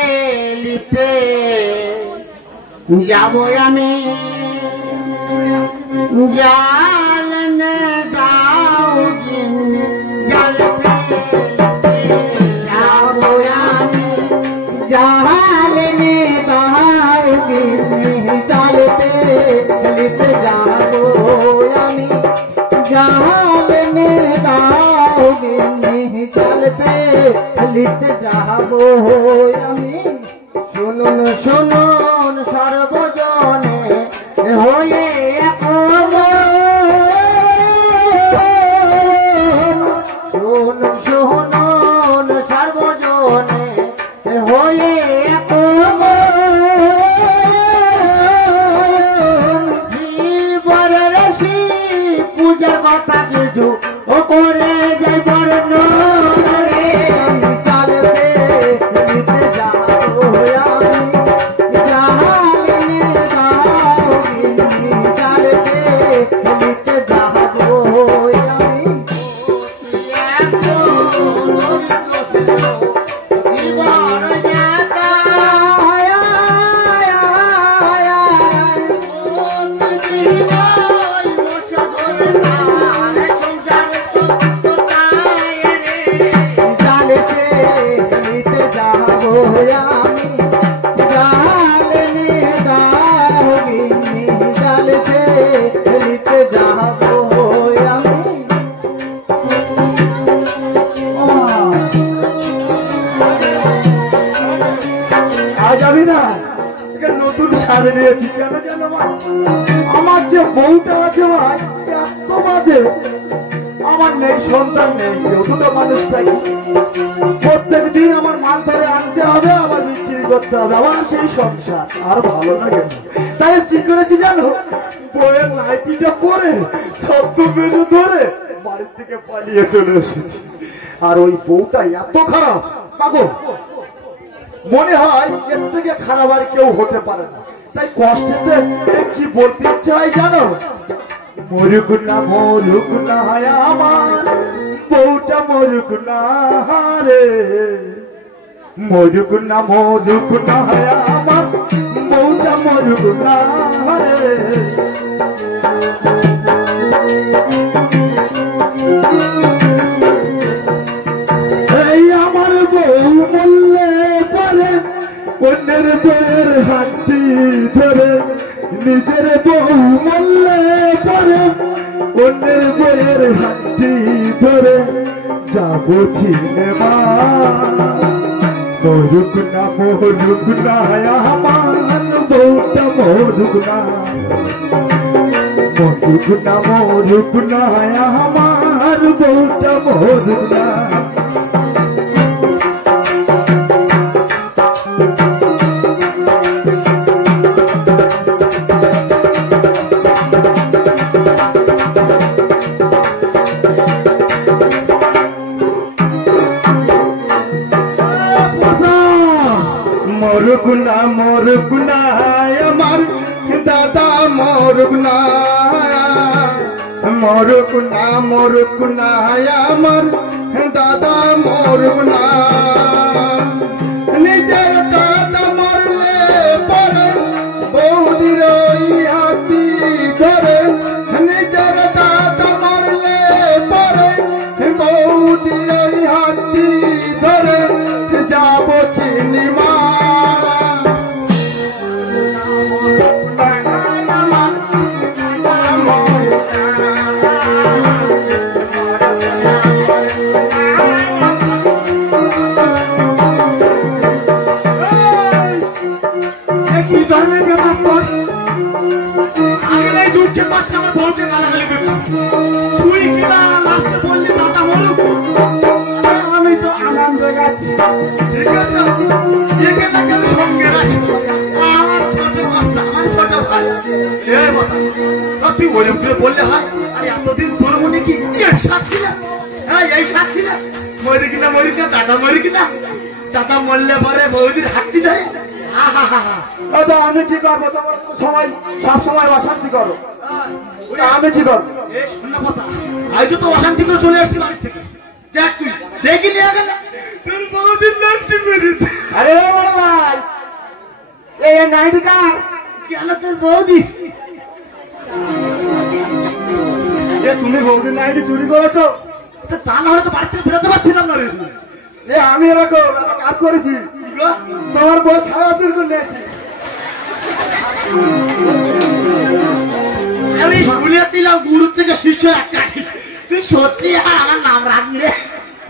লিতে যাবো আমি জাল নে দাও জালতে যাবো আমি জাল নে দাও জালতে লিতে যাবো আমি জাল নে দাও জালতে লিতে যাবো আমি। শুনুন শুনুন সর্বজনে হয়ে শুনুন শুনুন সর্বজনে হয়ে পূজার কথা কিছু ও করে যাই বর্ণ নতুন সাজে নিয়েছি কেন জানো মা? আমার যে বউটা আছে মা এত বাজে, আমার নেই সন্তান নেই কেউ, দুটো মানুষ থাকি। প্রত্যেক দিন আমার মাছ ধরে আনতে হবে, আবার বিক্রি করতে হবে, আমার সেই সংসার আর ভালো লাগে না। তাই কি করেছি জানো, বউয়ের নাইটিটা পরে শব্দ বেজে ধরে বাড়ির থেকে পালিয়ে চলে এসেছি। আর ওই বউটা এত খারাপ পাগল, মনে হয় এর থেকে খারাপ আর কেউ হতে পারে না। তাই কষ্টে কি বলতে ইচ্ছে হয় জানো, মরুক না আমার বউটা মরুক না রে, মরুক না আমার বউটা মরুক না রে। এই আমার বউ মরলে পরে অন্যের বউয়ের হাঁটি ধরে, নিজের বউ মরলে পরে অন্যের বউয়ের হাঁটি ধরে যাবো সিনেমা। মরুক না আমার বউটা মরুক না, মরুক না আমার বউটা মরুক না। মরুক না আমার দাদা মরুক না, মরুক না আমার দাদা মরুক না। নিজের দাদা মরলে পরে বৌদির হাতি ধরে, নিজের দাদা মরলে পরে বৌদির হাতি ধরে যাবো সিনেমা। আমি তো আনন্দ গাছি, ঠিক আছে সঙ্গে রাখি আমার ছোট কথা, আমার ছোট ভাই। তুই ওরম করে বললে হয়? আর এতদিন তোর মনে কি সাক্ষী না? হ্যাঁ এই সাক্ষী না, মরি কিনা দাদা মরি কিনা, দাদা মরলে পরে বৌদির হাঁটতি দেয়। আমি কি করবো, তোমার সময় সব সময় অশান্তি করো, আমি কি করবো? আজ তো অশান্তি করে চলে আসছি বাড়ির থেকে, দেখ তুই দেখি নিয়ে গেল তোর বৌদির নাইটি মেরেছে। আরে বড় ভাই এই নাইটি কার? কেন তোর বৌদি? তুমি বৌদির নাইটি চুরি করেছো? তা না হলে তো বাড়ি থেকে বেরোতে পারছিলাম না রে। আমি এরকম একটা কাজ করেছি, তোমার বউ সারা চুরি করে নিয়েছি। আমি শুনেছিলাম গুরু থেকে শিষ্য এক কাঠি, তুই সত্যি আর আমার নাম রাখবি রে?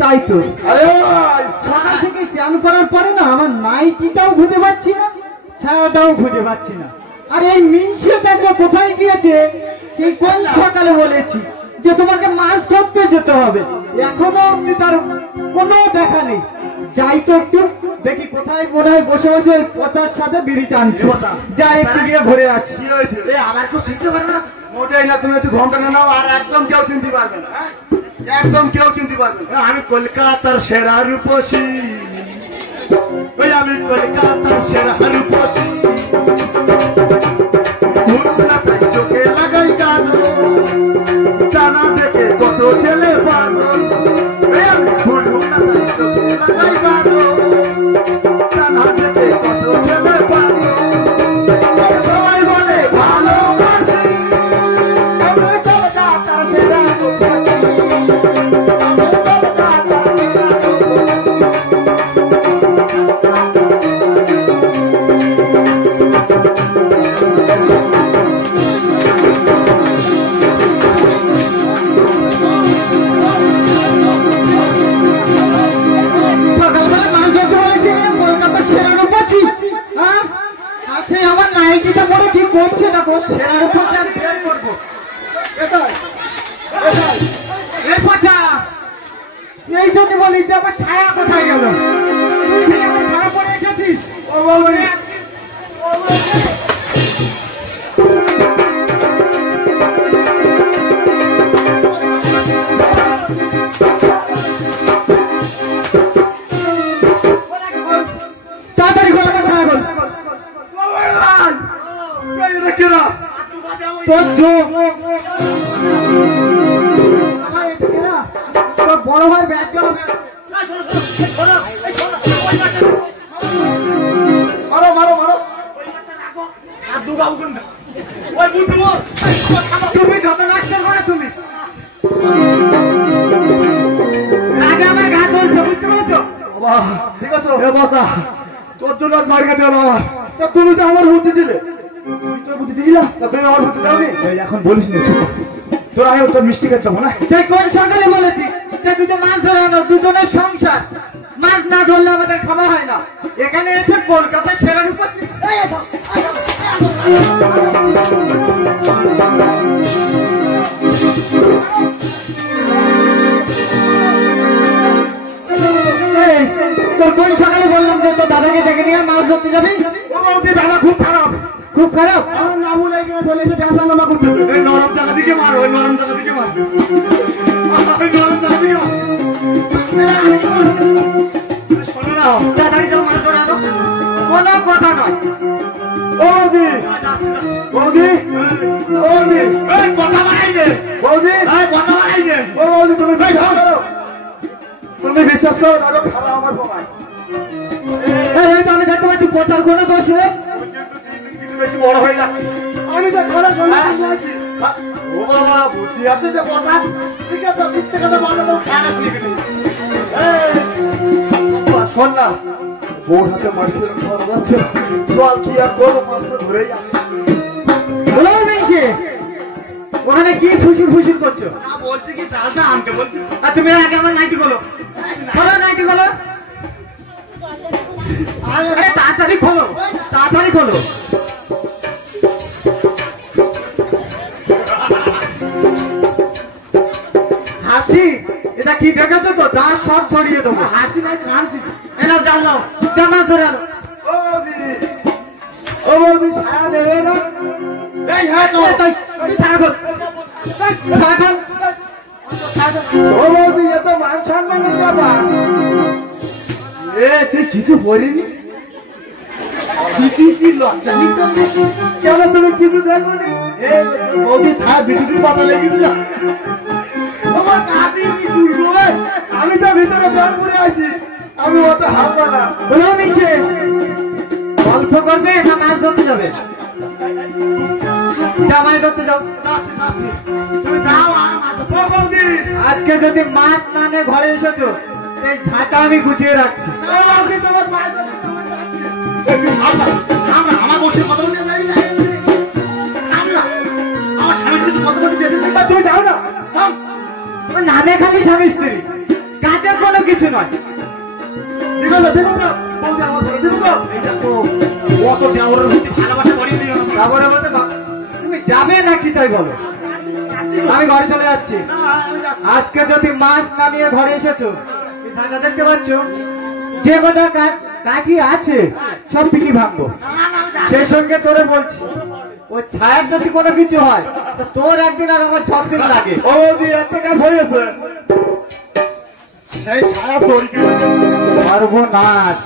তাই তো আরে ভাই সকাল থেকে চান করার পরে না আমার নাইটিটাও খুঁজে পাচ্ছি না, ছায়াটাও খুঁজে পাচ্ছি না। আর এই মিশিয়েটা যে কোথায় গিয়েছে, সেই কোন সকালে বলেছি যে তোমাকে মাছ ধরতে যেতে হবে, এখনো অব্দি তার কোনো দেখা নেই। যাই তো একটু দেখি কোথায় মনে হয় বসে বসে ওই পচার সাথে বিড়ি টানছে, যাই একটু গিয়ে ঘুরে আসি। কি হয়েছে? আমার কেউ চিনতে পারবে না। মোটেই না, তুমি একটু ঘন্টা নাও আর একদম কেউ চিনতে পারবে না, হ্যাঁ? একদম কেউ চিনতে পারবে না। আমি কলকাতার সেরা রূপসী, ওই আমি কলকাতার সেরা রূপসী, চোখে লাগাই কালো, জানা দেখে কত ছেলে পাগল, আমি চোখে লাগাই কালো, জানা দেখে কত ছেলে পাগল, সবাই বলে ভালোবাসি, আমি কলকাতার সেরা রূপসী। সকালবেলা মাছ ধরতে বলেছি মানে কলকাতার সেরা রূপসী, হ্যাঁ? আর সেই আমার নাইটিটা পরে কি করছে দেখো, সেরা রূপসী আর বের করবো। এই পচা, এই জন্য বলি যে আমার ছায়া কোথায় গেল? তুই সেই আমার ছায়া পরে এসেছিস। ও বৌদি, তাড়াতাড়ি খোল আমার ছায়া খোল। এটা কেনা? তোর চোখ আমার এদিকে না, তোর বড় ভাই ব্যাগ গেল। মারো মারো মারো। তুমি যত নষ্ট করে তুমি আগে আমার গা ধরছো, বুঝতে পেরেছো? বাবা, ঠিক আছে হে বাসা, তোর জন্য আজ মার খেতে হলো আমার। তা তুমি তো আমার বুদ্ধি দিলে, তুমি তো বুদ্ধি দিলা, তা তুমি আমার বুদ্ধি দাওনি। এই এখন বলিস না, চুপ কর। তোর আমি তোর মিষ্টি খেতে দেবো না। সেই কোন সকালে বলেছি যে দুটো মাছ ধরানো, দুজনের সংসার, মাছ না ধরলে আমাদের খাওয়া হয় না। এখানে এসে কলকাতায় সেরা রূপসী। এই, তোর কোন সকালে বললাম যে তোর দাদাকে ডেকে নিয়ে মাছ ধরতে যাবি? ও বৌদি, দাদা খুব খারাপ, খুব খারাপ। আমার নামও লেগে চলে এসে ডাসানামা করতেছে। এই নরম জায়গা দিকে মার, ওই নরম জায়গা দিকে মার, ওই নরম জায়গা দিকে মার। শোনো না, তাড়াতাড়ি তো মাছ ধরানো, কোনো কথা নয়। ও বৌদি, বৌদি, বৌদি, এই কথা বাড়াই দে, বৌদি, এই কথা বাড়াই দে। ও বৌদি, তুমি বিশ্বাস করো, তুমি বিশ্বাস করো, দাদা খারাপ আমার বোমায়। এই তো আমি দেখতে পাচ্ছি পচার কোনো দোষ নেই। কিন্তু বেশি বড় হয়ে যাচ্ছে। আমি তো ঘরে শুনছি। ও বাবা, বুদ্ধি আছে যে কথা, ঠিক আছে, মিথ্যে কথা বললে তো খারাপ দিয়ে গেলি। শোন না, বউর হাতে মারছে খাওয়া যাচ্ছে, চল কি আর করবো, মাছটা ধরেই আসি। বলো মেয়েছে, ওখানে কি ফুসুর ফুসুর করছো? না বলছি কি চালটা আনতে বলছি। আর তুমি আগে আমার নাইটি খোলো, খোলো নাইটি খোলো। আরে তাড়াতাড়ি খোলো, তাড়াতাড়ি খোলো। হাসি, এটা কি দেখেছো তো? দাঁত সব ছড়িয়ে দেবো। হাসি নাই, কাঁদছি। এনাও জানলাম, জামা ধরে আনো। ও বৌদি, ও বৌদি, ছায়া দেবে না? এই হ্যাঁ তো এই, ছায়া খোল, ছায়া খোল। ও বৌদি, এ তো মান সম্মানের ব্যাপার। এ তুই কিছু বলিনি? কি লজ্জা নিত না? কেন তুমি কিছু দেখোনি? বৌদি ছায়া বিদ্যুতের পাতা লেগেছিল। আমার কাছে কি চুলবো আমি তো ভিতরে প্যান পরে আছি আমি অত হালকা না বলো মিশে গল্প করবে না মাছ ধরতে যাবে মাছ ধরতে যাও তুমি যাও আর মাছ ধরো। বৌদি আজকে যদি মাছ না নিয়ে ঘরে এসেছো এই ছাতা আমি গুছিয়ে রাখছি আমি তোমার পায়ে ধরে তোমার যাচ্ছি। আমার বসে কথা বলতে নাই আমার স্বামী স্ত্রী কথা বলতে যেতে আর তুমি যাও না থাম। তোমার নামে খালি স্বামী স্ত্রী কাজের কোনো কিছু নয় দেখো না বৌদি আমার ঘরে দেখো তো এটা তো অত দেওয়ারের প্রতি ভালোবাসা করিয়ে দিও না। তারপরে বলতে তুমি যাবে নাকি তাই বলো আমি ঘরে চলে যাচ্ছি না, আমি যাচ্ছি। আজকে যদি মাছ না নিয়ে ঘরে এসেছো এই ছাতা দেখতে পাচ্ছ যে কটা কাঠি আছে সব পিটি ভাঙবো না, আমি যাচ্ছি। সেই সঙ্গে তোরে বলছি ওই ছায়ার যদি কোনো কিছু হয় তো তোর একদিন আর আমার 6 দিন লাগে ও বৌদি একটা কাজ হয়ে গেছে এই ছায়া তৈরি সর্বনাশ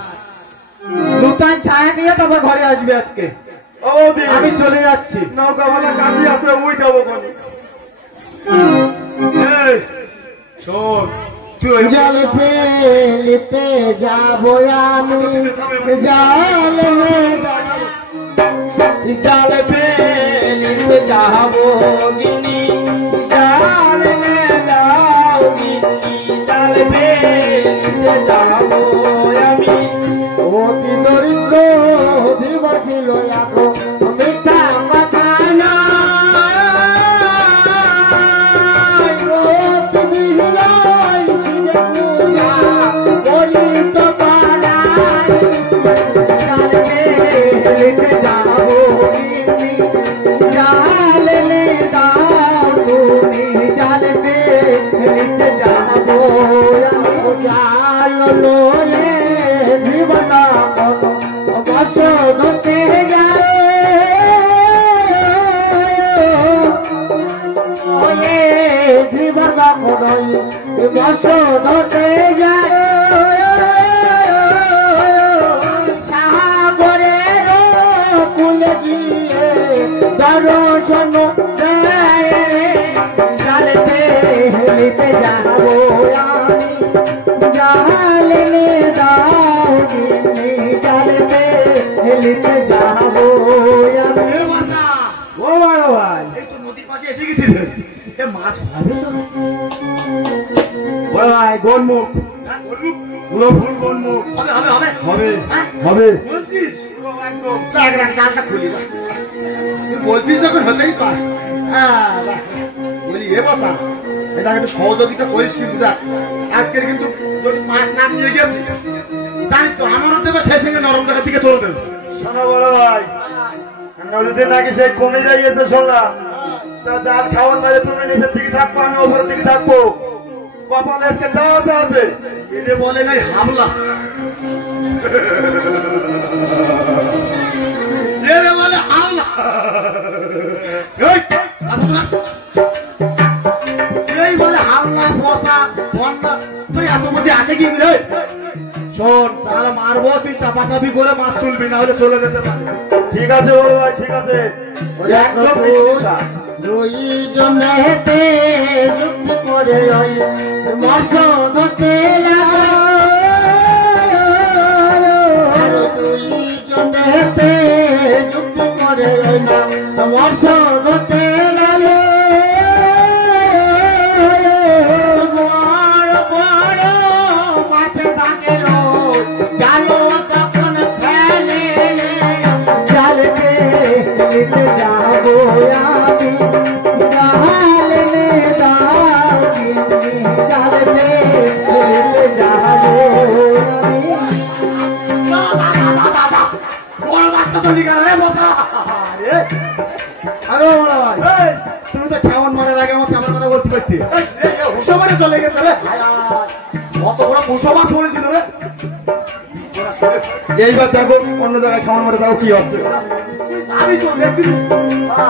নূতন ছায়া নিয়ে তারপর ঘরে আসবে আজকে ও বৌদি আমি চলে যাচ্ছি নৌকা বালা কাজই আছে ওই যাবো কোন এই শোন তুই জল ফেলিতে যাবো আমি জল জাল ফেলিতে যাবো গিনি জাল দাও গিনি জাল ফেলিতে যাবো আমি অতি দরিদ্র জীবন ছিল এখন মিথ্যা কথা ধরতে যায় সাগরের কুলে গিয়ে দর্শন জালতে হেলিতে যাবো আমি জালনে দাও গিনি জালতে হেলিতে যাবো আমি ও বড় ভাই এই তো নদীর পাশে এসে গেছিলে এ মাছ হবে তো বড় ভাই গোলমুখ হ্যাঁ, বললুম। পুরো ফুল গোলমুখ হবে হবে হবে হবে হ্যাঁ? হবে বলছিস রাখ রাখ জালটা খুলি রাখ। তুই বলছিস যখন হতেই পারে হ্যাঁ রাখ। বলি এ বসা এটা একটু সহযোগিতা করিস কিন্তু দেখ আজকের কিন্তু যদি মাছ না নিয়ে গেছিস জানিস তো আমারও দেবে সেই সঙ্গে নরম জায়গার দিকে চলে দেবে শোনো বড় ভাই নদীতে নাকি সেই কমে যাইয়েছে শুনলাম তা জাল খাওয়ার মাঝে তুমি নিচের দিকে থাকবো আমি ওপরের দিকে থাকবো কপালে আজকে যাওয়া আছে এদের বলে নাই হামলা এদের বলে হামলা এই, এই বলে হামলা বসা বন্যা তোর এত মধ্যে আসে কি রে শোন তাহলে মারবো তুই চাপাচাপি করে মাছ তুলবি না হলে চলে যেতে পারে ঠিক আছে বড় ভাই ঠিক আছে একদম নিশ্চিন্তা। দুইজনেতে যুক্তি করে ওই মর্ষ ধরতে দুইজনেতে যুক্তি করে ওই না মর্ষ ধরতে মাঠে থাকে জালো তখন ফেলে জালকে নিতে যাবো আমি জালনে দাও গিনি জালকে নিতে যাবো বড় মাছটা চলে গেল রে বসা আরে বড় ভাই এই, তুমি তো কেমন মারার আগে আমার কেমন কথা বলতে পারতি হুসমারে চলে গেছে রে অত বড় মুসলমান বলেছিল রে এইবার দেখো অন্য জায়গায় খাওয়ার মধ্যে যাও কি হচ্ছে আমি তো দেখছি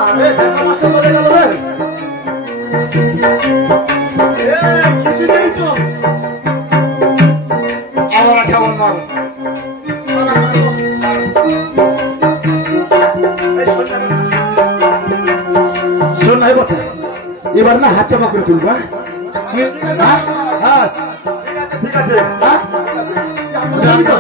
আরে দেখা মাছটা চলে গেল রে এই কিছু নেই তো আমরা কেমন মারো শোন নাই কথা এবার না হাত চাপা করে তুলবা হ্যাঁ হ্যাঁ ঠিক আছে হ্যাঁ যাবি তো?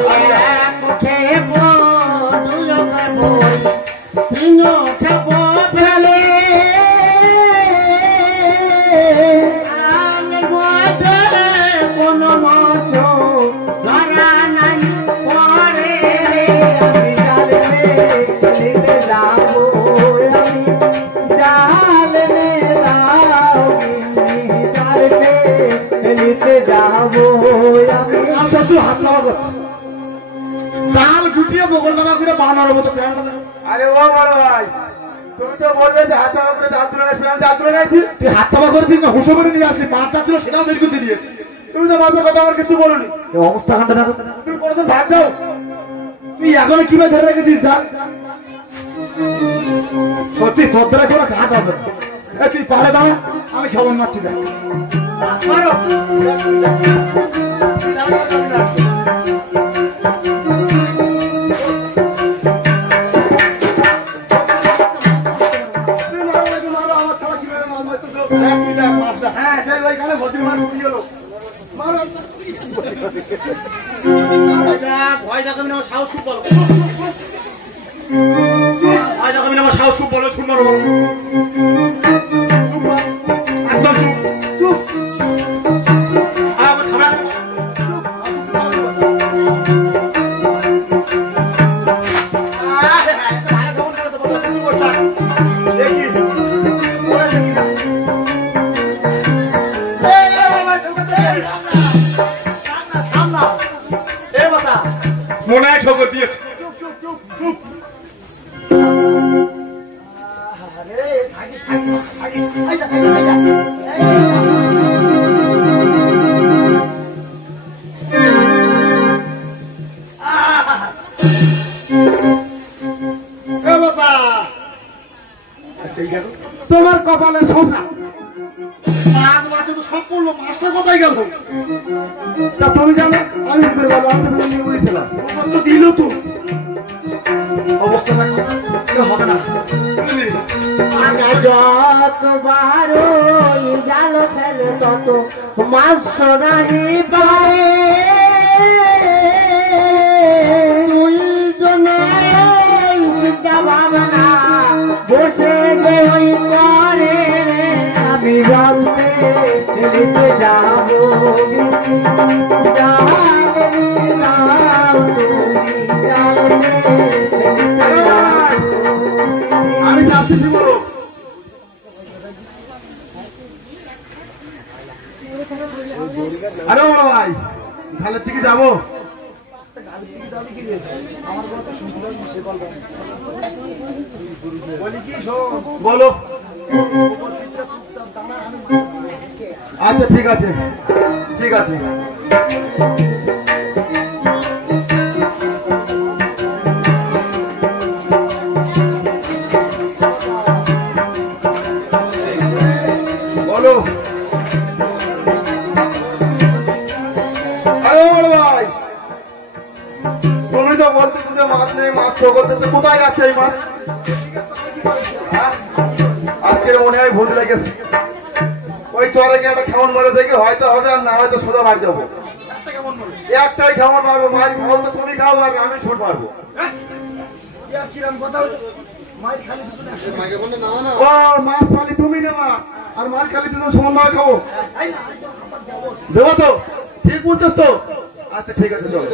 আচ্ছা তুই হাত চাপা কর জাল গুটিয়ে বগল নামা করে বানানোর মতো চেহারাটা দেখো। আরে ও বড় ভাই তুমি তো বললে যে হাত চাপা করে জাল তুলে নিয়েছি, আমি জাল তুলে নিয়েছি। তুই হাত চাপা করে দিন না হুঁশো করে নিয়ে আসলি, মাছ চাচ্ছিল সেটাও বের করে দিয়ে। তুমি তো মাছের কথা আমার কিছু বলোনি। অবস্থা খানটা দেখো, তুমি কোনোদিন ভাগ যাও? তুই এখনো কিভাবে ধরে রেখেছিস জাল? সত্যি শ্রদ্ধারা কোনো ঘাট হবে না। তুই পাড়ে দাঁড়া, আমি খবর মারছি দেখ। ভয় দেখাবি না, আমার সাহস খুব বলো। ভয় দেখাবি না, আমার সাহস খুব বলো। শুনবো একদম চুপ চুপ। মনে হয় ঠকর দিয়েছে। তোমার কপালে শোষা মাছ মাছে তো সব পড়লো, মাছটা কোথায় গেল? তা তুমি জানো আমি কি করে বলো? আমি তো নিয়ে বলেছিলাম তো দিল তো অবস্থা হবে না। যতবার জাল ফেলে তত মাছ সরাই পারে, তুই চিন্তা ভাবনা বসে যে ওই করে। আমি জানতে দিতে যাবো আমি যাচ্ছি বলো। আরে বড় ভাই খালের দিকে যাবো। বলো। আচ্ছা ঠিক আছে ঠিক আছে। বলো। আরে বড় ভাই তুমি তো বলতেছো যে মাছ নেই, মাছ তো করতেছে, কোথায় যাচ্ছে এই মাছ? আজকের মনে হয় ভোজ লেগেছে। ওই চরে গিয়ে একটা খাওয়ান মারে দেখে হয়তো হবে, আর না হয়তো সোজা বাড়ি যাবো। একটাই খাওয়ান মারবো, মাছ খাও তো তুমি খাও আর আমি ছুট মারবো। ও মাছ পালি তুমি নেবা আর মাছ খালি তুমি সমান ভাবে খাবো, দেবো তো? ঠিক বুঝছিস তো? আচ্ছা ঠিক আছে চলো।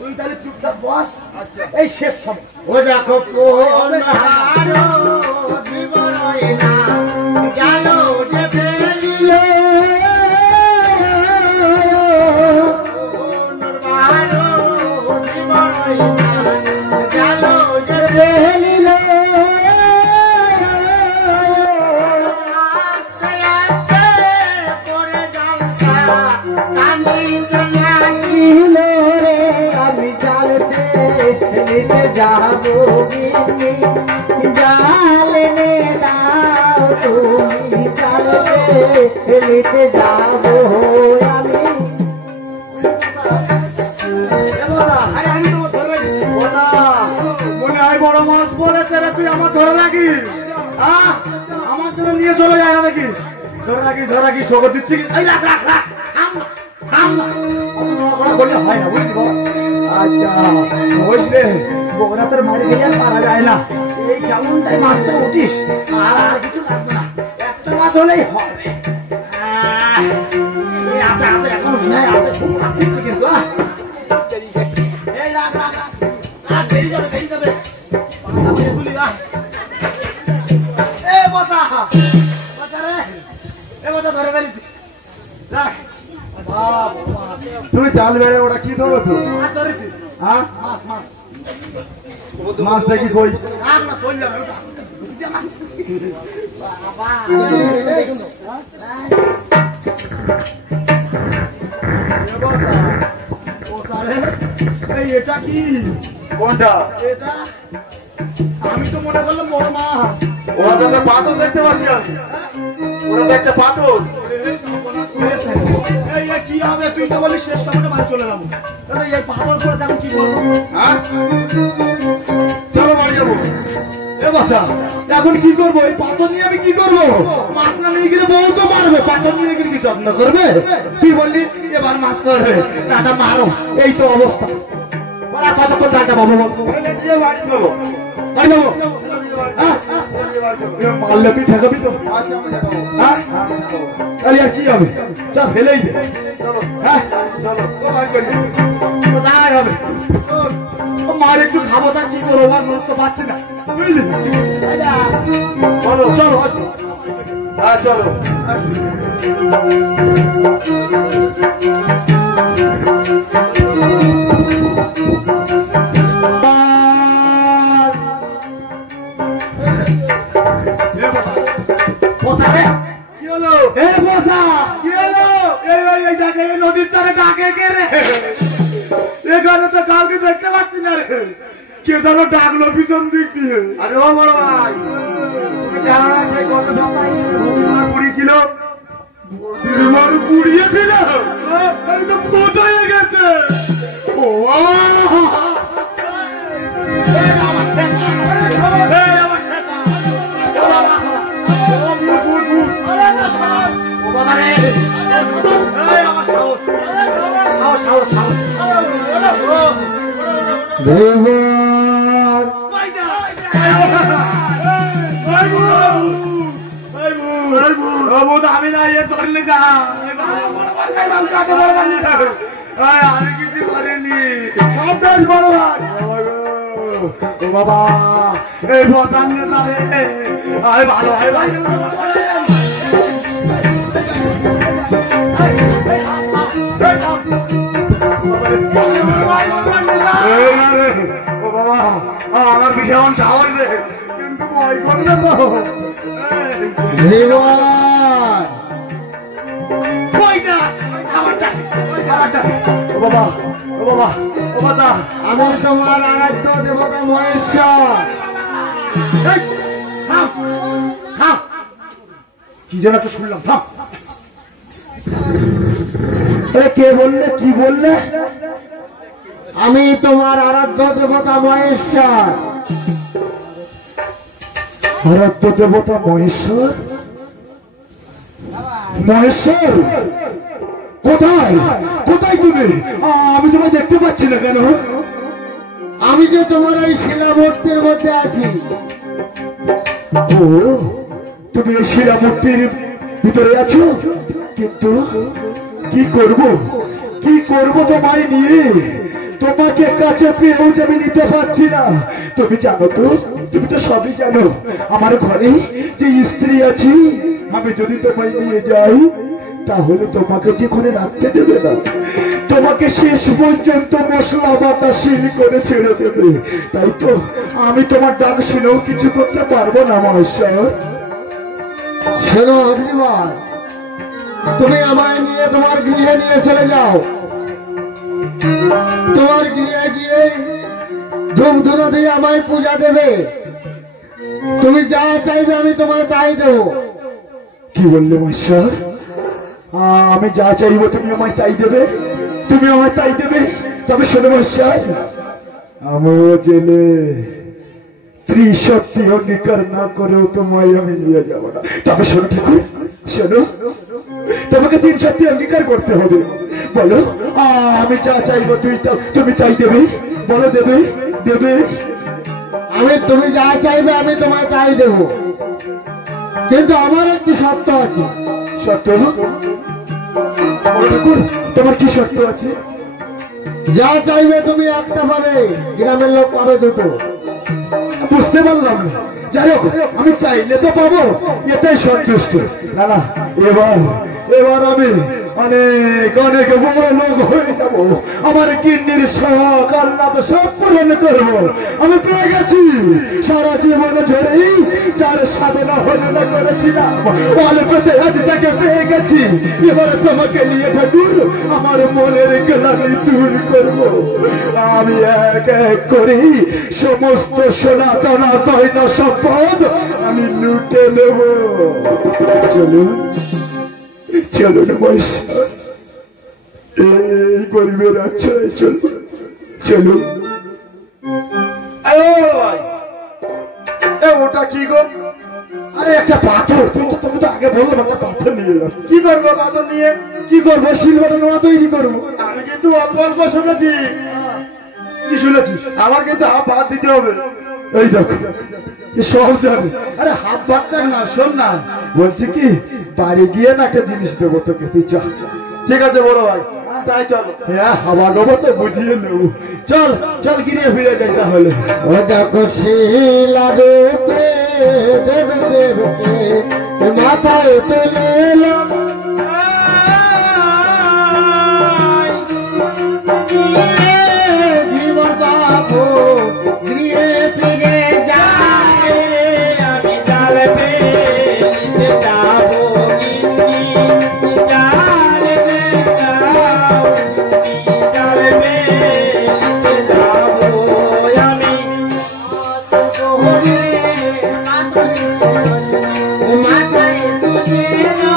তুই তাহলে চুপচাপ বস। আচ্ছা এই শেষ হবে। ও দেখো কোন হারো জীবন না জালো যে ফেলিলে, কোন হারো জীবন না জালো যে ফেলিলে, আস্তে আস্তে পড়ে যাওয়া কানিতে লাগিলে রে। আমি জালতে নিতে যাবো গিনি, জাল নে দাও তুমি, জালতে নিতে যাবো আমি। আমি তোমার ধরে বড় মাছ পড়েছে রে, তুই আমার ধরে রাখিস। আমার জন্য নিয়ে চলে যায় না দেখিস। ধরে রাখিস শকর দিচ্ছি কি? এই রাখ রাখ রাখ, থাম না অত নড়াচড়া করলে হয় না, বুঝলি বল? আচ্ছা বুঝলে, বগুড়াতের মারি দিয়ে আর পারা যায় না। এই কেমন তাই মাছটা উঠিস, আর কিছু লাগবে না, একটা মাছ হলেই হবে। আচ্ছা আচ্ছা, এখন আছে খুব দিচ্ছি কিন্তু। এই রাখ রাখ রাখ, বেরিয়ে যাবে তুলি। এ বসা রে, এ বসা ধরে ফেলেছি। তুমি জাল বেড়ে ওটা কি ধরেছো? হ্যাঁ মাছ দেখি কই এটা কি? কোনটা এটা? আমি তো মনে করলাম বড় মাছ। ওরা তো একটা পাথর দেখতে পাচ্ছি আমি, ওরা তো একটা পাথর। কি হবে? তুই তো বলিস শেষ কামড়ে বাড়ি চলে যাবো, তাহলে এই পাথর করে যাবো কি করবো? চলো বাড়ি যাবো। এ বাচ্চা এখন কি করবো? এই পাথর নিয়ে আমি কি করবো? মাছ না নিয়ে গেলে বউ তো মারবে, পাথর নিয়ে গেলে কি যত্ন করবে? তুই বললি এবার মাছ করবে, টাটা মারো, এই তো অবস্থা। কতক্ষণ টাটা পাবো? বাড়ি চলো, বাড়ি যাবো। মারলে তুই ঠেকাবি তো? হ্যাঁ তাহলে আর কি হবে? চা ফেলেই দে। চলো হ্যাঁ চলো কোথায় হবে? মার একটু খাবো, তা কি করবো? আর বুঝতে পারছি না, বুঝলি? চলো চলো হ্যাঁ চলো। নদীর চারে ডাকে কে রে? এখানে তো কাউকে দেখতে পাচ্ছি না রে, কে যেন ডাকলো পিছন দিক দিয়ে। আরে ও বড় ভাই, তুমি জানো না সেই গত সপ্তাহে পুড়িয়েছিল? পুড়িয়েছিল? আমি তো ভূত হয়ে গেছে। ও আমি না এ ধরলে যা আমি কিছু করিনি। বড় ভাই ও বাবা, এই ভতান ভালো হয় ভালো। ও বাবা আমার ভীষণ সাহস রে, কিন্তু ভয় করছে তো। ও বাবা ও বাবা ও বাবা, আমি তোমার আরাধ্য দেবতা মহেশ্বর। কি যেন একটা শুনলাম, থাম। কে বললে? কি বললে? আমি তোমার আরাধ্য দেবতা মহেশ্বর। আরাধ্য দেবতা মহেশ্বর? মহেশ্বর কোথায়? কোথায় তুমি? আমি তোমায় দেখতে পাচ্ছি না কেন? আমি যে তোমার এই শিলামূর্তির মধ্যে আছি। ও তুমি এই শিলামূর্তির ভিতরে আছো, কিন্তু কি করব? কি করব তোমায় নিয়ে? তোমাকে কাছে পেয়েও যে আমি নিতে পারছি না। তুমি জানো তো, তুমি তো সবই জানো, আমার ঘরে যে স্ত্রী আছে, আমি যদি তোমায় নিয়ে যাই তাহলে তোমাকে যে ঘরে রাখতে দেবে না, তোমাকে শেষ পর্যন্ত মশলা বাটা শিল করে ছেড়ে দেবে। তাই তো আমি তোমার ডাক শুনেও কিছু করতে পারবো না মহেশ্বর। শোনো অগ্নিবর, তুমি আমায় নিয়ে তোমার গৃহে নিয়ে চলে যাও। তোমার গৃহে গিয়ে ধূপ ধুনো দিয়ে আমায় পূজা দেবে। তুমি যা চাইবে আমি তোমায় তাই দেবো। কি বললে মহেশ্বর? আমি যা চাইবো তুমি আমায় তাই দেবে? তুমি আমায় তাই দেবে? তবে শোনো মহেশ্বর, আমিও জেলে, স্ত্রী সত্যি অঙ্গীকার না করেও তোমায় আমি নিয়ে যাব না। তবে শোনো ঠাকুর, শোনো, তোমাকে 3 সত্যি অঙ্গীকার করতে হবে। বলো, আমি যা চাইবো তুমি তাই দেবে? বলো, দেবে? দেবে? তুমি যা চাইবে আমি তোমায় তাই দেবো, কিন্তু আমার একটি শর্ত আছে। শর্ত? বলো ঠাকুর, তোমার কি শর্ত আছে? যা চাইবে তুমি একটা পাবে, গ্রামের লোক পাবে 2টো। বুঝতে পারলাম না। যাই হোক, আমি চাইলে তো পাবো, এটাই সন্তুষ্ট। না না, এবার আমি অনেক অনেক বড় লোক হয়ে যাব। আমার কিডনির শখ আল্লাহ তো সব পূরণ করবো। আমি পেয়ে গেছি, সারা জীবনে ঝরেই যার সাধনা হজনা করেছিলাম, অল্পতে আজ তাকে পেয়ে গেছি। এবার তোমাকে নিয়ে ঠাকুর আমার মনের গ্লানি দূর করব। আমি এক এক করে সমস্ত সনাতনা গয়না সম্পদ আমি লুটে নেব। চলুন চলুন মহেশ্বর, এই গরিবের আচ্ছায় চলুন চলুন। ওটা কি গো? আরে একটা পাথর। তুমি তো আগে বললাম একটা পাথর নিয়ে এলাম। কি করবো পাথর নিয়ে? কি করবো? শিলবাটা নোড়া তৈরি করবো। আমি কিন্তু অল্প অল্প শুনেছি। কি শুনেছিস? আমার কিন্তু হাফ ভাত দিতে হবে। এই দেখো, সব জানি। আরে হাফ ভাতটা না, শোন না, বলছি কি বাড়ি গিয়ে না একটা জিনিস দেবো তোকে, তুই চল। ঠিক আছে বড় ভাই, তাই চলো। হ্যাঁ, হাওয়া দেবো তো, বুঝিয়ে নেব। চল চল, গিয়ে ফিরে যাই তাহলে। ও দেখো শিলাবে দেবে দেবকে মাথায় তুলে এলো, জীবন বাবু গৃহে ফিরে যায় রে। আমি জাল ফেলিতে যাব গিন্নি, জাল বেদাও গিন্নি, জাল ফেলিতে যাব আমি। মাথায় তুলে এলো,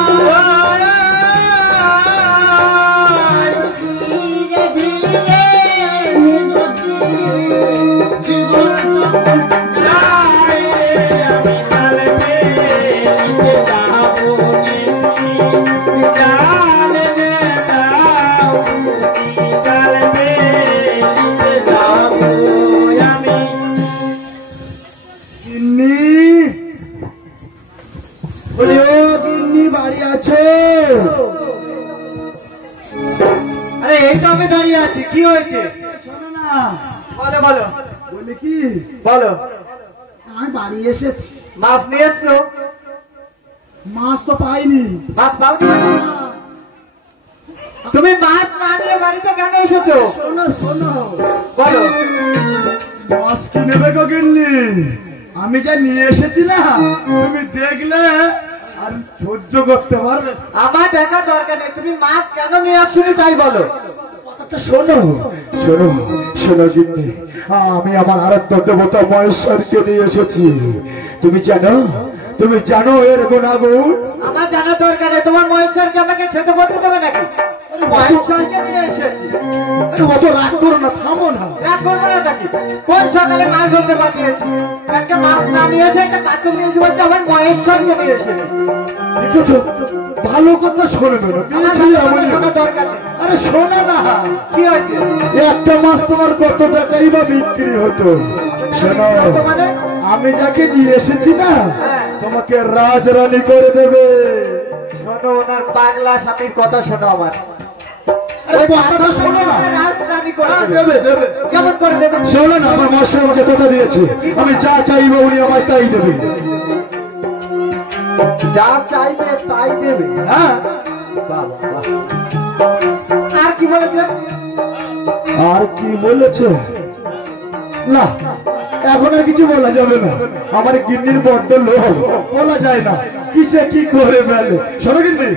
ধীরে ধীরে জীবন যাই রে, আমি জাল ফেলিতে যাব গিন্নি, জাল বেদাও গিন্নি, জাল ফেলিতে যাব আমি। গিন্নি, বলি ও গিন্নি, বাড়ি আছো? আরে এই তো আমি দাঁড়িয়ে আছি, কি হয়েছে? শোনো না, বলো বলো। বলি কি, বলো, আমি বাড়ি এসেছি, মাছ নিয়ে এসছো? মাছ তো পাইনি। মাছ পাওনি? তুমি মাছ না নিয়ে বাড়িতে কেন এসেছো? শোনো শোনো, বলো। মাছ কি নেবে গো গিন্নি? আমি যা নিয়ে এসেছি না, তুমি দেখলে আর সহ্য করতে পারবে? আমার দেখার দরকার নেই, তুমি মাছ কেন নিয়ে আসছনি তাই বলো। শোনো শোনো শোনো গিন্নি, আমি আমার আরাধ্য দেবতা মহেশ্বরকে নিয়ে এসেছি। তুমি জানো এর গুণাগুণ? আমার জানার দরকার নেই, তোমার মহেশ্বরকে আমাকে খেতে বলতে দেবে নাকি? মহেশ্বরকে নিয়ে এসেছি। আরে অত রাগ করো না, থামো না। রাগ করবো না নাকি? কোন সকালে মাছ ধরতে পাঠিয়েছি, একটা মাছ না নিয়ে এসে একটা পাথর নিয়ে এসে বলছে আমার মহেশ্বরকে নিয়ে এসেছি। দেখেছো, ভালো কথা শোনবে না, আমার পেয়েছি ভালো কথা এমনই। শোনার দরকার নেই। আরে শোনো না, কি হয়েছে? একটা মাছ তোমার কত টাকাই বা বিক্রি হতো? শোনো, মানে? আমি যাকে নিয়ে এসেছি না, হ্যাঁ। তোমাকে রাজরানী করে দেবে। শোনো, ওনার পাগলা স্বামীর কথা শোনো আমার। আরে কথাটা শোনো না। রাজরানী করে দেবে। দেবে দেবে। কেমন করে দেবে? শোনো না, আমার মশাই আমাকে কথা দিয়েছে, আমি যা চাইবো উনি আমায় তাই দেবে। যা চাইবে তাই দেবে? হ্যাঁ, বাবা, বাহ। আর কি বলেছে? আর কি বলেছে? না, এখন আর কিছু বলা যাবে না, আমার গিন্নির বড্ড লোভ, বলা যায় না কিসে কি করে ফেলে। শোনো গিন্নি,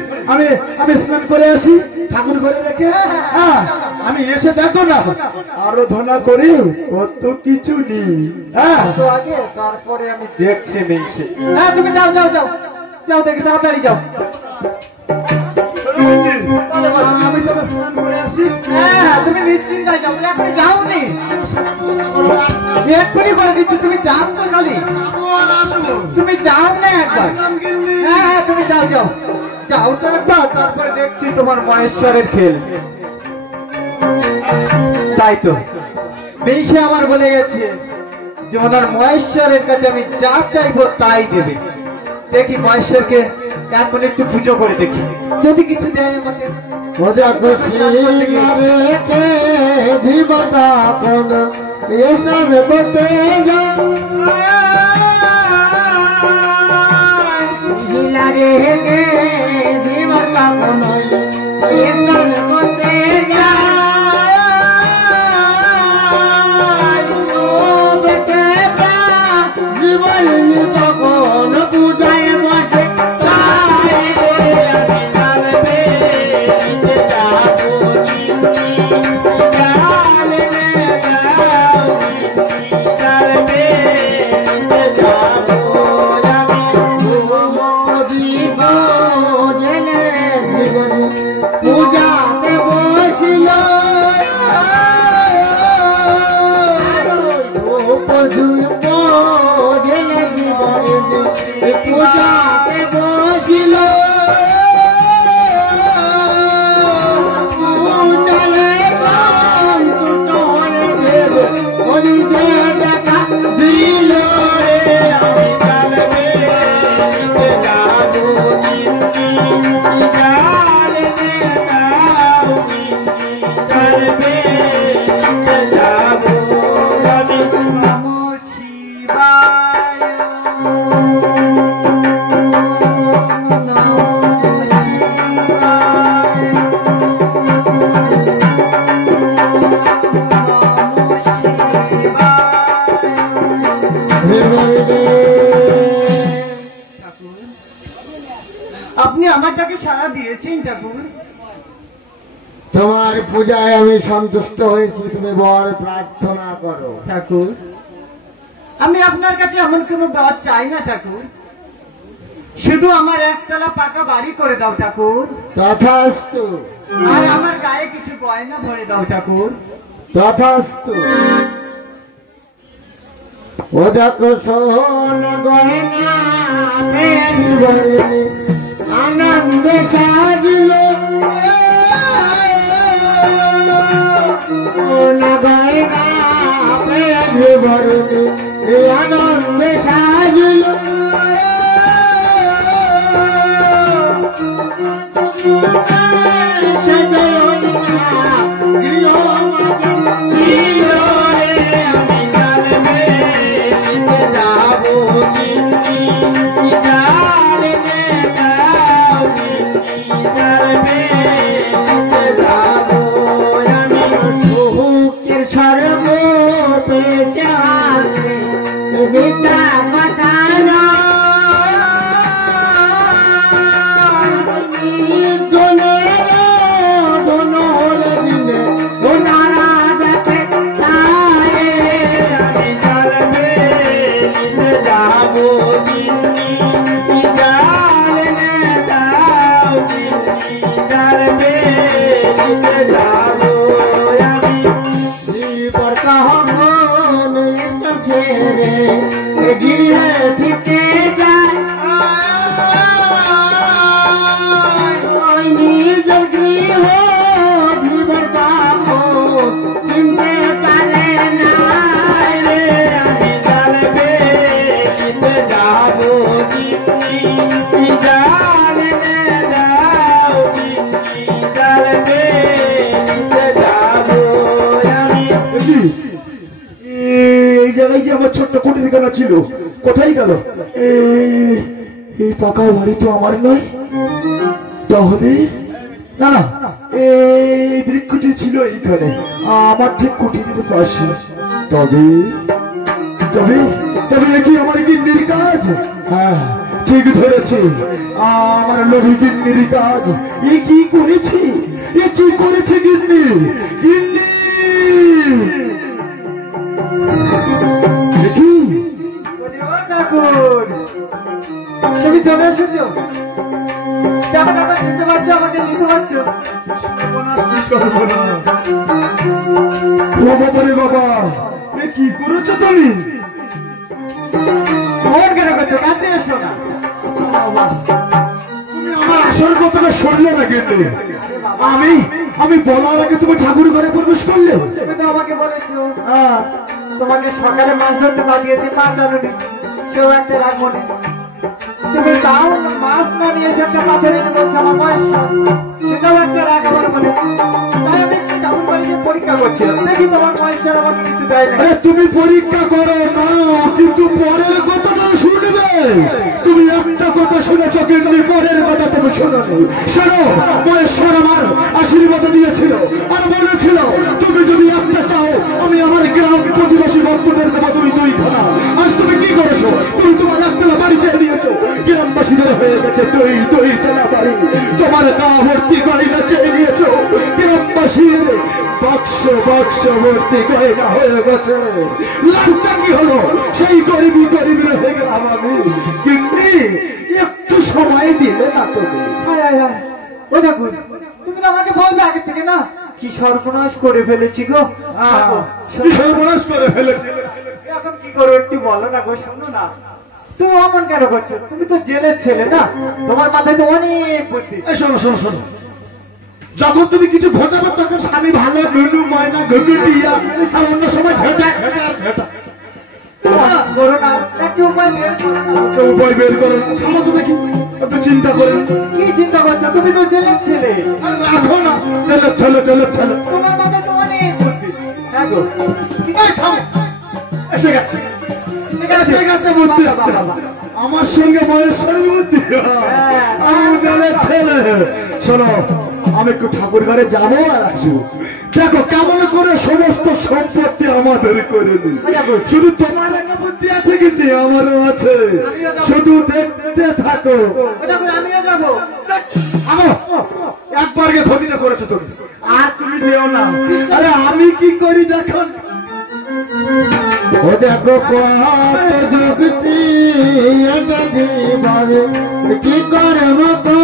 আমি স্নান করে আসি, ঠাকুর ঘরে রেখে, হ্যাঁ আমি এসে দেখো না আরাধনা করি, কত কিছু নেই। হ্যাঁ, তো আগে তারপরে আমি দেখছি মিলছে। হ্যাঁ, তুমি যাও যাও যাও যাও, দেখি তাড়াতাড়ি যাও। আমি তবে স্নান করে আসি। হ্যাঁ, তুমি নিশ্চিন্তায় যাও, এখন যাও নি। এক্ষুনি করে দিচ্ছি, তুমি যাও তো খালি, তুমি যাও না একবার। হ্যাঁ হ্যাঁ তুমি যাও যাও যাও তো একবার, তারপরে দেখছি তোমার মহেশ্বরের খেল। তাই তো বেশি আমার বলে গেছে যে ওনার মহেশ্বরের কাছে আমি যা চাইবো তাই দেবে। দেখি মহেশ্বরকে এখন একটু পুজো করে দেখি, যদি কিছু দেয় আমাকে। মজা করছি রেখে জীবতা কোন স্নান করতে শিলা রেখে জীবতা কোন স্নান করতে জীবন তখন পূজায় বসে পূজাতে বসিল পূজাতে বসিল পূজালে সন্তুষ্ট হয়ে দেব হরিজে দেখা দিল আমি জানবে যাবো আপনি আমারটাকে সাড়া দিয়েছেন ঠাকুর। তোমার পূজায় আমি সন্তুষ্ট হয়েছি, তুমি বর প্রার্থনা করো। ঠাকুর আমি আপনার কাছে এমন কোনো বর চাই না ঠাকুর, শুধু আমার একতলা পাকা বাড়ি করে দাও ঠাকুর, তথাস্তু আর আমার গায়ে কিছু গয়না ভরে দাও ঠাকুর। তথাস্তু। ও দেখো সোন গয়না আনন্দে সাজল গয়না ভরণী আনন্দে সাজল ছিল কোথায় গেল? এই পাকা বাড়ি তো আমার নয়, তাহলে না না এই বৃক্ষটি ছিল এইখানে আমার ঠিক কুটিরের পাশে। তবে তবে তবে কি আমার গিন্নির কাজ? হ্যাঁ ঠিক ধরেছে, আমার লোভী গিন্নির কাজ। এ কি করেছে, এ কি করেছে গিন্নি? গিন্নি তুমি চলে এসেছো? চিনতে পারছো আমাকে? চিনতে পারছো? বাবা, এ কি করেছো তুমি? ফোন কেন করছো? কাছে এসো না। তুমি আমার আসল কথাটা শুনলে না কিন্তু আমি বলার আগে তুমি ঠাকুর ঘরে প্রবেশ করলে। তুমি তো আমাকে বলেছো তোমাকে সকালে মাছ ধরতে পাঠিয়েছি, মাছ আনুনি, সেও একটা রাখবো না। তুমি তাও মাছ না নিয়ে এসে একটা পাথর এনে বলছো আমার পয়সা, সেটাও একটা রাখ আমার বলে। তাই আমি একটু ঠাকুর বাড়িতে পরীক্ষা করছিলাম, দেখি তোমার পয়সার আমাকে কিছু দেয় না। আরে তুমি পরীক্ষা করো না, কিন্তু পরের কথাটা শুনবে। তুমি একটা কথা শুনেছ কিন্তু পরের কথা তুমি শোনো। শোনো, মহেশ্বর আমার আশীর্বাদ দিয়েছিল আর বলেছিল তুমি যদি একটা চাও আমি আমার গ্রাম প্রতিবেশী বন্ধুদের দেবো তুমি 2 খানা। আজ তুমি কি করেছো? তুমি তোমার একতলা বাড়ি চেয়ে নিয়েছো, গ্রামবাসীদের হয়ে গেছে 2 তলা বাড়ি। তোমার গা ভর্তি গয়না চেয়ে নিয়েছো, গ্রামবাসীর বাক্স ভর্তি গয়না হয়ে গেছে। লাভটা কি হলো? সেই গরিবী রয়ে গেলাম আমি। কিন্তু একটু সময় দিলে না তুমি। ও ঠাকুর, তুমি তো আমাকে বলবে আগে থেকে না, কি সর্বনাশ করে ফেলেছি গো। সর্বনাশ করে ফেলেছি। এখন কি করো একটু বলো না গো, শোনো না। তুমি অমন কেন করছো? তুমি তো জেলের ছেলে না, তোমার মাথায় তো অনেক বুদ্ধি। শোনো, যখন তুমি কিছু ঘটাবে তখন স্বামী ভালো নুনু ময়না ঘুঘু টিয়া আর অন্য সময় ঝেঁটা করো না, একটা উপায় বের করো না। উপায় বের করো না। থামো তো দেখি, একটু চিন্তা করেন। কি চিন্তা করছো? তুমি তো জেলের ছেলে, আর রাখো না, ছেলে তোমার মাথায় তো অনেক বুদ্ধি। হ্যাঁ গো, এসে গেছে বুদ্ধি। আমার সঙ্গে মহেশ্বর বুদ্ধি, আমি জেলের ছেলে। শোনো, আমি একটু ঠাকুর ঘরে যাবো আর আসবো। দেখো কেমন করে সমস্ত সম্পত্তি আমাদের করে নি। শুধু তোমার একা বুদ্ধি আছে কিন্তু আমারও আছে, শুধু দেখতে থাকো। আমিও যাবো। একবার গে ক্ষতিটা করেছো তুমি, আর তুমি যেও না। আরে আমি কি করি দেখো। ও দেখো কত যুক্তি এটা দিবারে কি করে মতো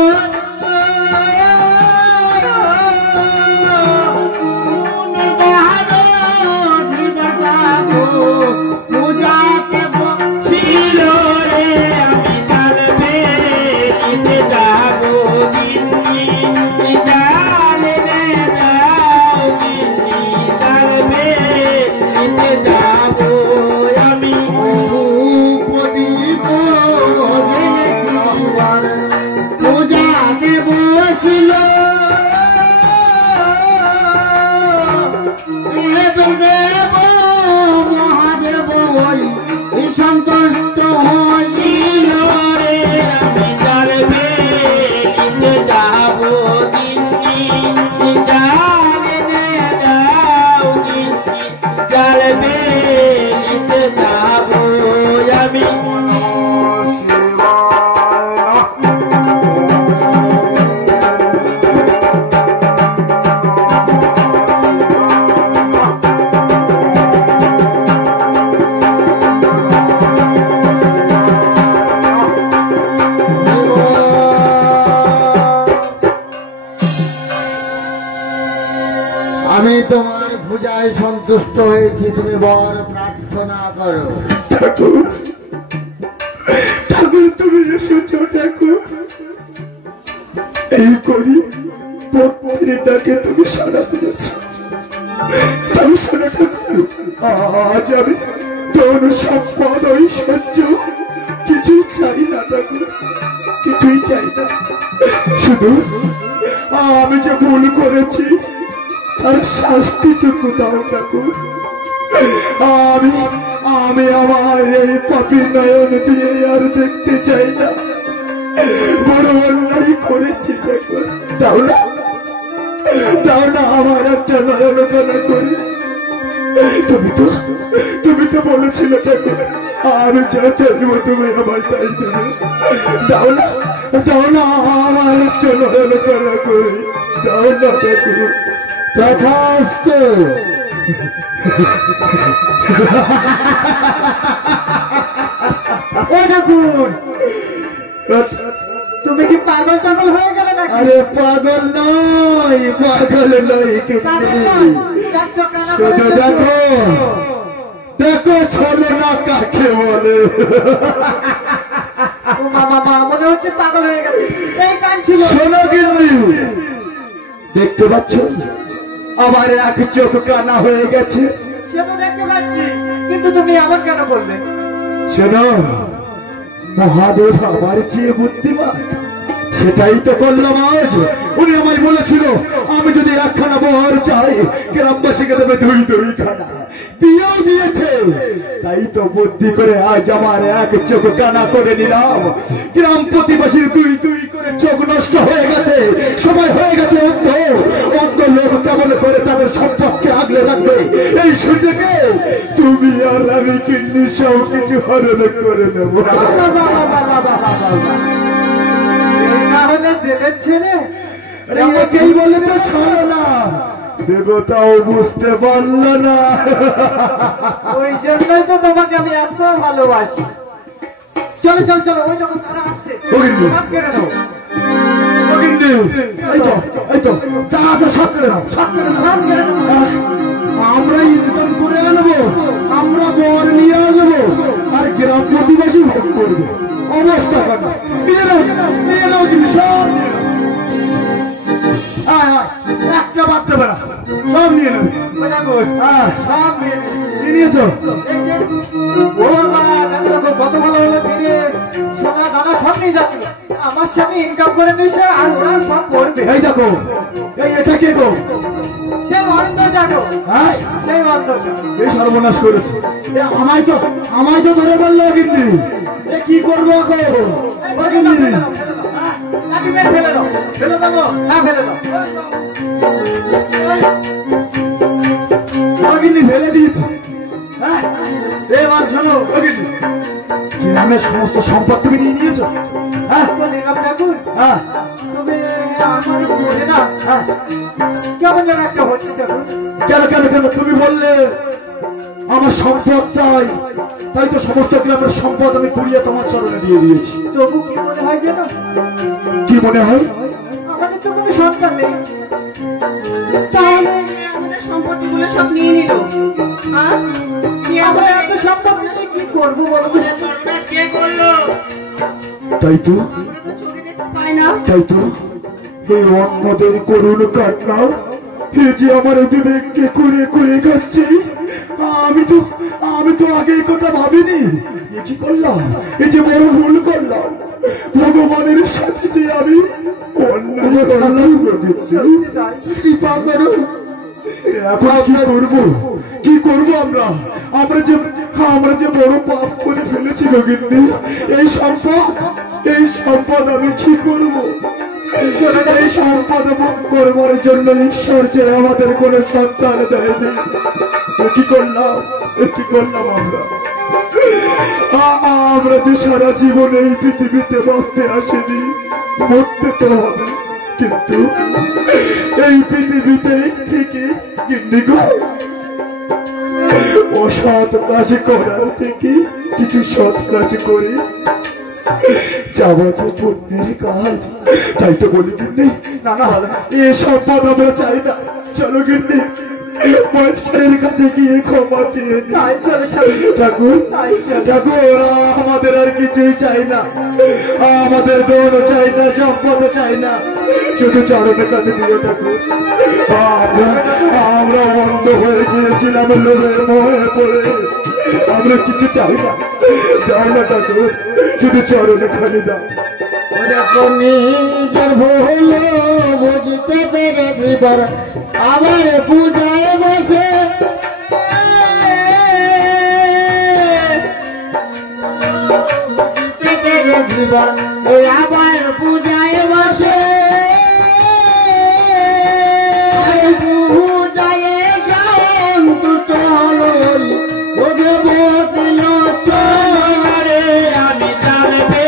আমি তোমার পূজায় সন্তুষ্ট হয়েছি, তুমি বর প্রার্থনা করো। ঠাকুর তুমি এসেছ ঠাকুর, এই করি পত্নীর ডাকে তুমি সাড়া দিয়েছ। তবে শোনো ঠাকুর, আজ আমি তোর সম্পদ ঐশ্বর্য কিছুই চাই না ঠাকুর, কিছুই চাই না। শুধু আমি যে ভুল করেছি তার শাস্তিটুকু দাও ঠাকুর। আমি আমার এই পাপীর নয়ন দিয়ে আর দেখতে চাই না। বড় অন্যায় করেছি ঠাকুর, দাও না আমার একটা নয়ন কানা করে। তুমি তো বলেছিলে ঠাকুর আমি যা চাইব তুমি আমার তাই দেবে। দাও না আমার একটা নয়ন কানা করে, দাও না ঠাকুর। তথাস্তু। ও ঠাকুর, তুমি কি পাগল হয়ে গেলে নাকি? আরে পাগল নয় কানে নয়, কাঁদছো কানা করে শুধু দেখো দেখো ছলো না কাকে বলে। ও মামা মা মনে হচ্ছে পাগল হয়ে গেছে, এই গান ছিল। শোনো গিন্নি, দেখতে পাচ্ছ আমার এক চোখ কানা হয়ে গেছে। সে তো দেখতে পাচ্ছি, কিন্তু তুমি এমন কেন করলে? শোনো, মহাদেব আমার চেয়ে বুদ্ধিমান, সেটাই তো করলাম আজ। উনি আমায় বলেছিল আমি যদি একখানা বর চাই গ্রামবাসীকে দেবে দুই খানা, দিয়েও দিয়েছে। তাই তো বুদ্ধি করে আজ আমার এক চোখ কানা করে নিলাম। গ্রাম প্রতিবাসীর দুই করে চোখ নষ্ট হয়ে গেছে, সবাই হয়ে গেছে অন্ধ। অন্ধ লোক কেমন করে তাদের সম্পর্কে আগলে রাখবে এই সুযোগে তুমি আর আমি কিন্তু সব কিছু হরণ করে নেব। তাহলে জেলের ছেলে একেই বলে তো ছাড়ো না, দেবতাও বুঝতে পারল না। ওই জন্যই তো তোমাকে আমি এত ভালোবাসি। চলো চলো চলো, ওই যখন তারা আসছে সব কেড়ে নাও। এই তো যা সব করে নাও, সব করে নাও। সব কেড়ে নাও। আমরা ইনকাম করে আনবো, আমরা বর নিয়ে আসবো, আর গ্রাম প্রতিবাসী ভোগ করবো। অবস্থা কেন নিয়ে নাও কিন্তু সব নিয়ে নাও। একটা বাদ দেবে না, সব নিয়ে নেবে। সব নিয়ে নে। নিয়ে নিয়েছো? এই যে ও বাবা, দেখো দেখো কত ভালো ভালো ধীরে সোনা দানা সব নিয়ে যাচ্ছিল। আমার স্বামী ইনকাম করে নিয়েছে আর ওরা সব করবে। এই দেখো, এটা কে গো? সে অন্ধ দেখো, হ্যাঁ, সেই অন্ধটা। এই সর্বনাশ করেছে। আমায় তো ধরে বললো কিন্তু এ কি করবো এখন? ফেলে দাও, ফেলে দাও, ফেলে দাও। লাঠি মেরে ফেলে দাও। ফেলে দেবো? হ্যাঁ ফেলে দাও। ফেলে দিয়েছে। হ্যাঁ, এবার শোনো গ্রামের সমস্ত সম্পদ তুমি নিয়ে নিয়েছো? হ্যাঁ, তো নিলাম দেখুন। হ্যাঁ, তবে আমার মনে না কেমন যেন একটা হচ্ছে দেখুন। কেন কেন কেন তুমি বললে আমার সম্পদ চাই, তাই তো সমস্ত গ্রামের সম্পদ আমি কুড়িয়ে তোমার চরণে দিয়ে দিয়েছি। তবু কি মনে হয় যেন কি মনে হয়? আমাদের তো কোনো সন্তান নেই। তাহলে আমাদের সম্পত্তিগুলো সব নিয়ে নিল। আর কি আমরা এত সম্পত্তি নিয়ে কি করবো বলো তো? সর্বনাশ কে করলো? তাই তো, আমরা তো চোখে দেখতে পাই না। তাই তো এই অন্যদের করুণ কান্না, এ যে আমার বিবেককে করে করে খাচ্ছে। আমি তো আগে এই কথা ভাবিনি। এ কি করলাম? এ যে বড় ভুল করলাম। ভগবানের সাথে যে আমি অন্যায় করলাম। কৃপা করো। এখন কি করবো আমরা? আমরা যে বড় পাপ করে ফেলেছি গিন্নি। এই সম্পদ আমি কি করবো? এই সম্পদ ভোগ করবার জন্য ঈশ্বর যে আমাদের কোন সন্তান দেয়নি। কি করলাম আমরা যে সারা জীবন এই পৃথিবীতে বাঁচতে আসেনি, মরতে তো হবে। কিন্তু এই পৃথিবীতে থেকে গিন্নি গো, অসৎ কাজ করার থেকে কিছু সৎ কাজ করে যাওয়া যে পুণ্যের কাজ। তাই তো বলি গিন্নি, না এ সম্পদ আমরা চাই না। চলো গিন্নি, মহেশ্বরের কাছে গিয়ে ক্ষমা চেয়ে ঠাকুর আমাদের আর কিছুই চাই না। আমাদের দৌড় চাই না, সম্পদ চাই না, শুধু চরণে কাছে দিও ঠাকুর। আমরা অন্ধ হয়ে গিয়েছিলাম লোভে মোহে পড়ে, আমরা কিছু চাই না। যাও না ঠাকুর, শুধু চরণে খালি দাও। নিজের ভুল বুঝতে পেরে জীবন আবার পূজায় বসে বুঝতে পেরে জীবন আবার পূজায় বসে পূজায় সন্তুষ্ট হলো বোঝে বসল চলে আমি জানবে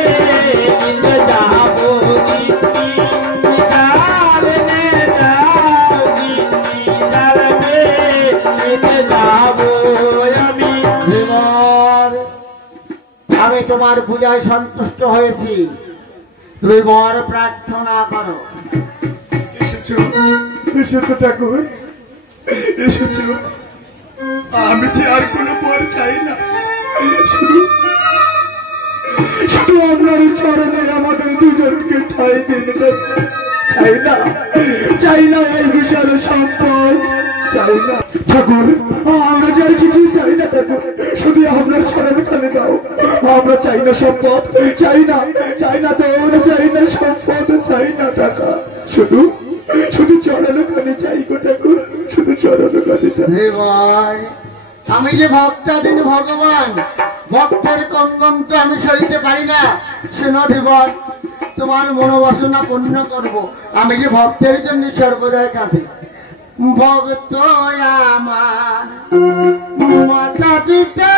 আমি তোমার পূজায় সন্তুষ্ট হয়েছি, তুমি বর প্রার্থনা করো। এসেছো ঠাকুর, এসেছো। আমি যে আর কোনো পর চাই না, শুধু আপনার চরণে আমাদের দুজনকে ঠাঁই দিন। চাই না এই বিশাল সম্পদ, চাই না ঠাকুর, আমরা যে আর কিছুই চাই না ঠাকুর, শুধু আপনার চরণে খালি দাও। আমরা চাই না সম্পদ, চাই না দৌড়, চাই না সম্পদ, চাই না টাকা, শুধু চরণে খালি চাই গো ঠাকুর, শুধু চরণে খালি চাই। ভাই, আমি যে ভক্তাধীন ভগবান, ভক্তের কঙ্গন তো আমি সইতে পারি না। শোনো ধীবর, তোমার মনোবাসনা পূর্ণ করব। আমি যে ভক্তের জন্য সর্বদাই কাঁদি। ভক্ত আমার মাতা পিতা,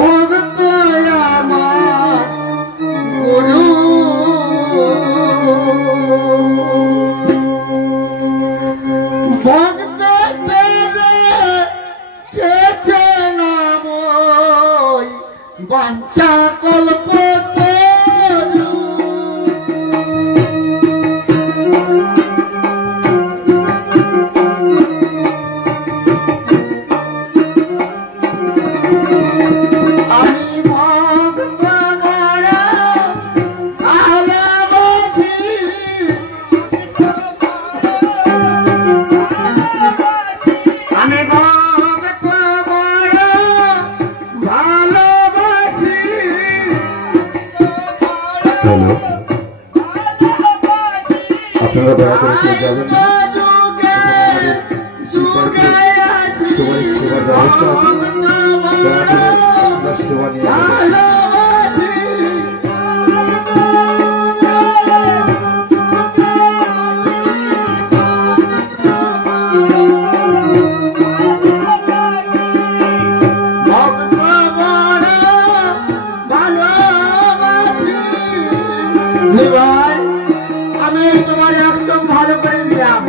ভক্ত আমার গুরু, ভক্ত কেছে নামই বাঞ্ছা কল্প আপনারা দয়া করে কেউ যাবেন না, তোমার সেবার ব্যবস্থা আছে, দয়া করে আপনার সেবা নিয়ে যাবেন। আমি তোমার একদম ভালো করে দিলাম।